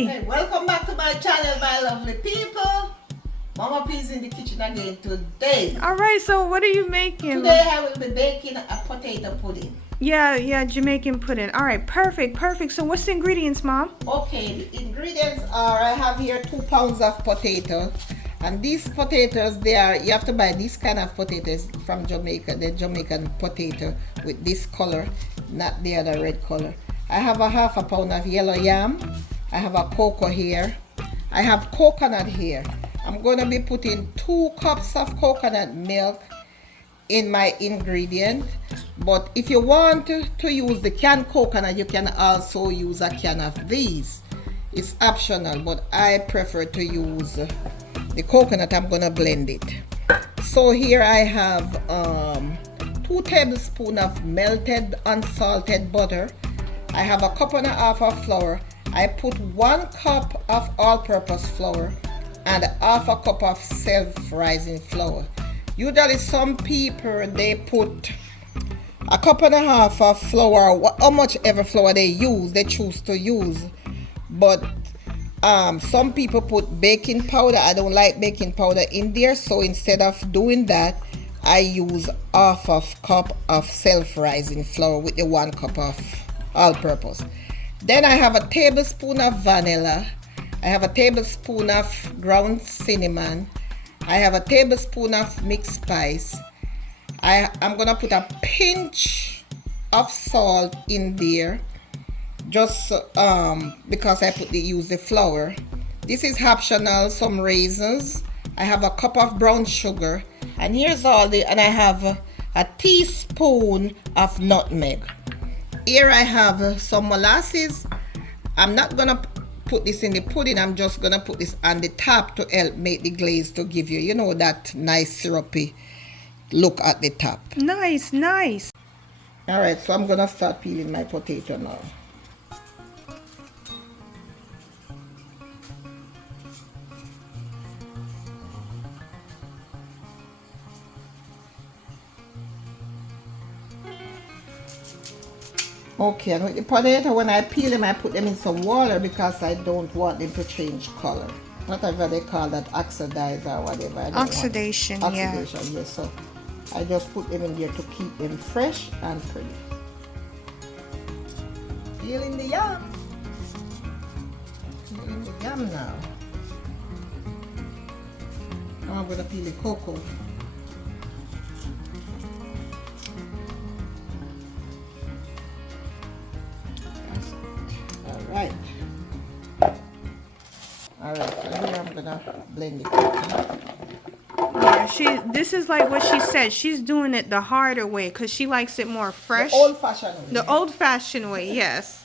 Hey. Hey, welcome back to my channel, my lovely people. Mama P is in the kitchen again today. All right, so what are you making? Today I will be baking a potato pudding. Yeah, Jamaican pudding. All right, perfect. So what's the ingredients, Mom? Okay, the ingredients are, I have here 2 pounds of potatoes. And these potatoes, you have to buy this kind of potatoes from Jamaica, the Jamaican potato with this color, not the other red color. I have a half a pound of yellow yam. I have a cocoa here. I have coconut here. I'm going to be putting 2 cups of coconut milk in my ingredient. But if you want to use the canned coconut, you can also use a can of these. It's optional, but I prefer to use the coconut. I'm gonna blend it. So here I have 2 tablespoons of melted unsalted butter. I have a cup and a half of flour. I put 1 cup of all-purpose flour and half a cup of self-rising flour. Usually some people, they put a cup and a half of flour, how much ever flour they choose to use. But some people put baking powder. I don't like baking powder in there, so instead of doing that, I use half of cup of self-rising flour with the 1 cup of all-purpose. Then I have a tablespoon of vanilla. I have a tablespoon of ground cinnamon. I have a tablespoon of mixed spice. I'm gonna put a pinch of salt in there, just because I use the flour. This is optional. Some raisins. I have a cup of brown sugar, and here's and I have a teaspoon of nutmeg. Here I have some molasses. I'm not gonna put this in the pudding. I'm just gonna put this on the top to help make the glaze, to give you, that nice syrupy look at the top. Nice. All right, so I'm gonna start peeling my potato now. Okay, and with the potato, when I peel them, I put them in some water because I don't want them to change color. Whatever they call that, oxidize or whatever. Oxidation, yeah. Oxidation, yes. So I just put them in there to keep them fresh and pretty. Peeling the yam. Peeling the yam now. Now I'm going to peel the cocoa. Alright, so here I'm gonna blend it. Yeah, this is like what she said. She's doing it the harder way because she likes it more fresh. The old-fashioned way. The old-fashioned way, yes.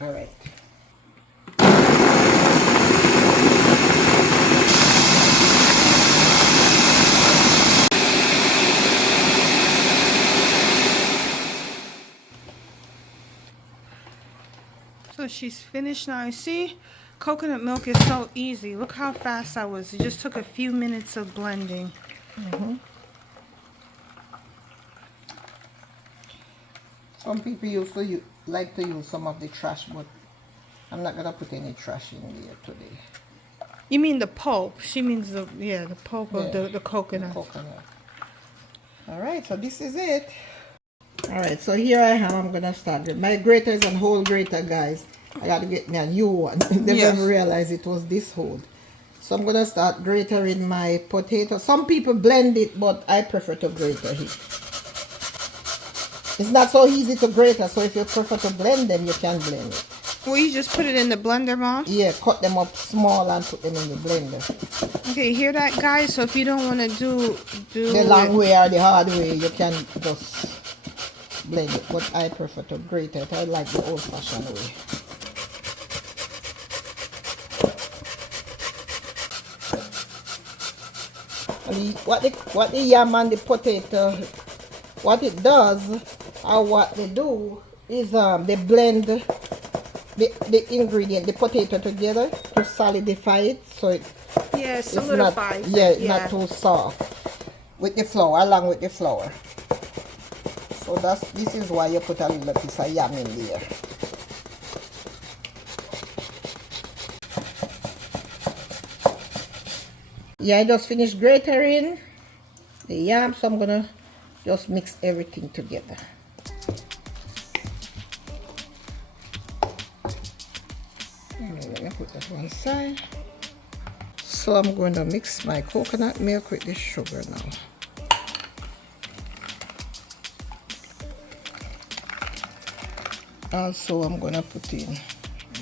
Alright. So she's finished now. You see, coconut milk is so easy. Look how fast I was. It just took a few minutes of blending. Some people like to use some of the trash, but I'm not gonna put any trash in there today. You mean the pulp? She means the pulp of the coconut. The coconut. Alright, so this is it. Alright, so here I am. I'm gonna start with my grater. Is an whole grater, guys. I gotta get me a new one. Never realized it was this old. So I'm gonna start gratering my potato. Some people blend it, but I prefer to grater it. It's not so easy to grater, so if you prefer to blend them, you can blend it. Well, you just put it in the blender, Mom? Yeah, cut them up small and put them in the blender. Okay, hear that, guys? So if you don't want to do the long way or the hard way, you can just blend it. But I prefer to grate it. I like the old-fashioned way. What the yam and the potato, what it does, or what they do, is they blend the ingredient, the potato together to solidify it. So it, Yeah, it's not, solidifies. yeah, not too soft with the flour, along with the flour. So this is why you put a little piece of yam in there. Yeah, I just finished grating the yam, so I'm gonna just mix everything together. Let me put that one side. So I'm going to mix my coconut milk with the sugar now. Also, I'm going to put in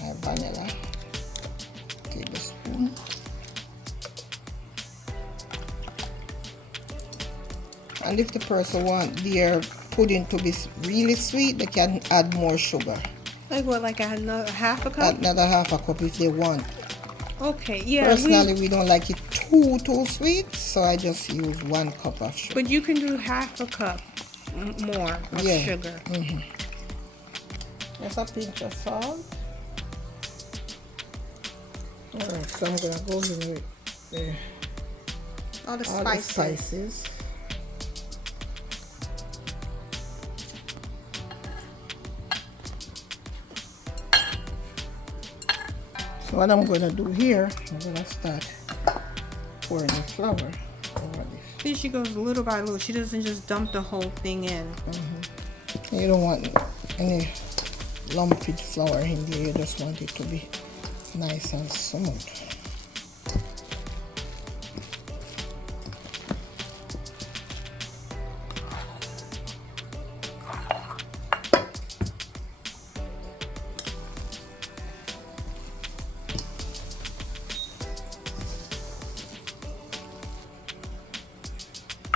my vanilla tablespoon. And if the person wants their pudding to be really sweet, they can add more sugar. Like what, like another half a cup? Another half a cup if they want. Okay, yeah. Personally, we don't like it too sweet, so I just use 1 cup of sugar. But you can do half a cup more of sugar. Just a pinch of salt. Alright, so I'm gonna go in with All the spices. So what I'm gonna do here, I'm gonna start pouring the flour over this. Then she goes little by little. She doesn't just dump the whole thing in. You don't want any lumpy flour in there. You just want it to be nice and smooth.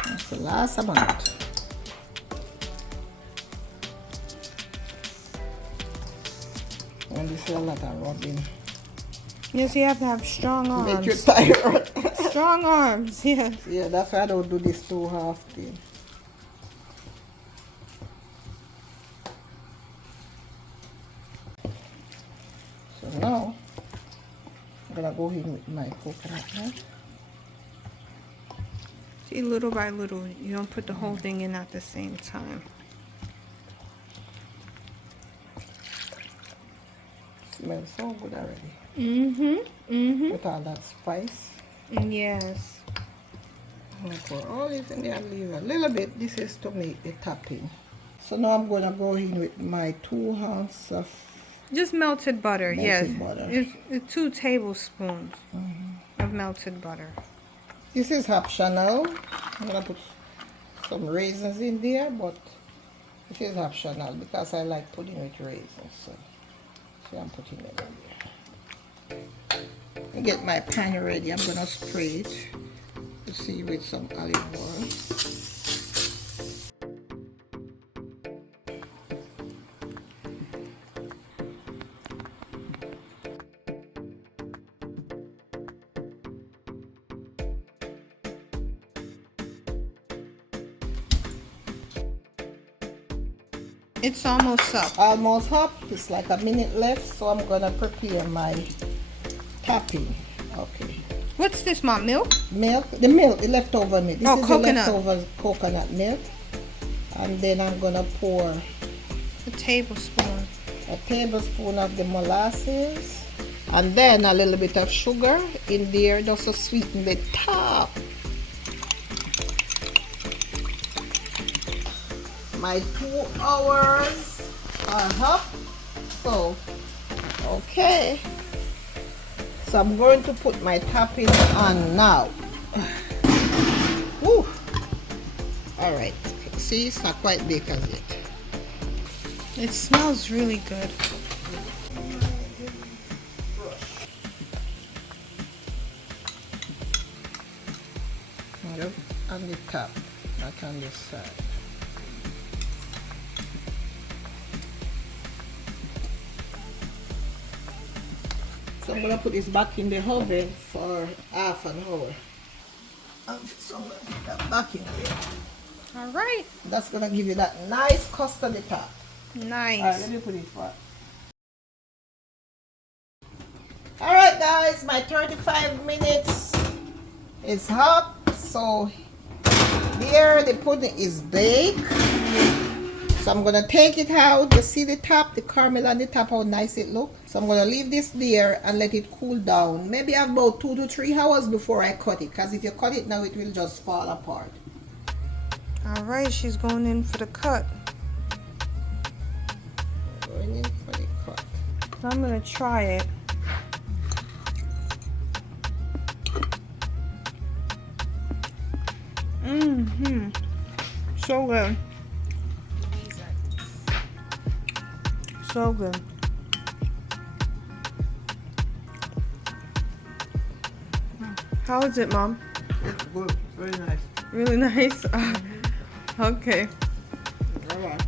That's the last amount. And this is a lot of rubbing. Yes, you have to have strong arms. Make you tired. Strong arms, yeah. Yeah, that's why I don't do this too often. So now, I'm gonna go in with my coconut milk. See, little by little. You don't put the whole thing in at the same time. Smells so good already. With all that spice. Yes. I'm gonna pour all this in there and leave a little bit. This is to make the topping. So now I'm gonna go in with my 2 ounces of Just melted butter, yes. butter. It's 2 tablespoons of melted butter. This is optional. I'm gonna put some raisins in there, but it is optional because I like pudding with raisins. So I'm putting it in there. I get my pan ready. I'm gonna spray it. You see, with some olive oil. It's almost up. Almost up. It's like a minute left, so I'm gonna prepare my topping. Okay. What's this, Mom? Milk? Milk, the milk, the leftover milk. This is coconut. the leftover coconut milk. And then I'm gonna pour A tablespoon. a tablespoon of the molasses. And then a little bit of sugar in there just to sweeten the top. My 2 hours are up. So, okay. So I'm going to put my topping on now. Woo. All right. See, it's not quite baked as yet. It smells really good. On the top, not on this side. So I'm gonna put this back in the oven for half an hour. So I'm gonna put that back in there. All right. That's gonna give you that nice crust on the top. Nice. All right, let me put it for. All right, guys, my 35 minutes It's hot, so there the pudding is baked. So I'm gonna take it out. You see the top, the caramel on the top, how nice it look. So I'm gonna leave this there and let it cool down. Maybe about 2 to 3 hours before I cut it. Because if you cut it now, it will just fall apart. All right, she's going in for the cut. Going in for the cut. I'm gonna try it. So good. So good. How is it, Mom? It's good. Very nice. Really nice? Okay. Alright.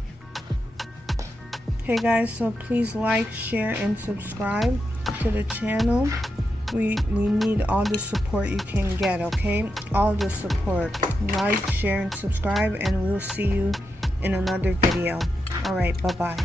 Hey guys, so please like, share, and subscribe to the channel. We need all the support you can get, okay? All the support. Like, share, and subscribe, and we'll see you in another video. Alright, bye-bye.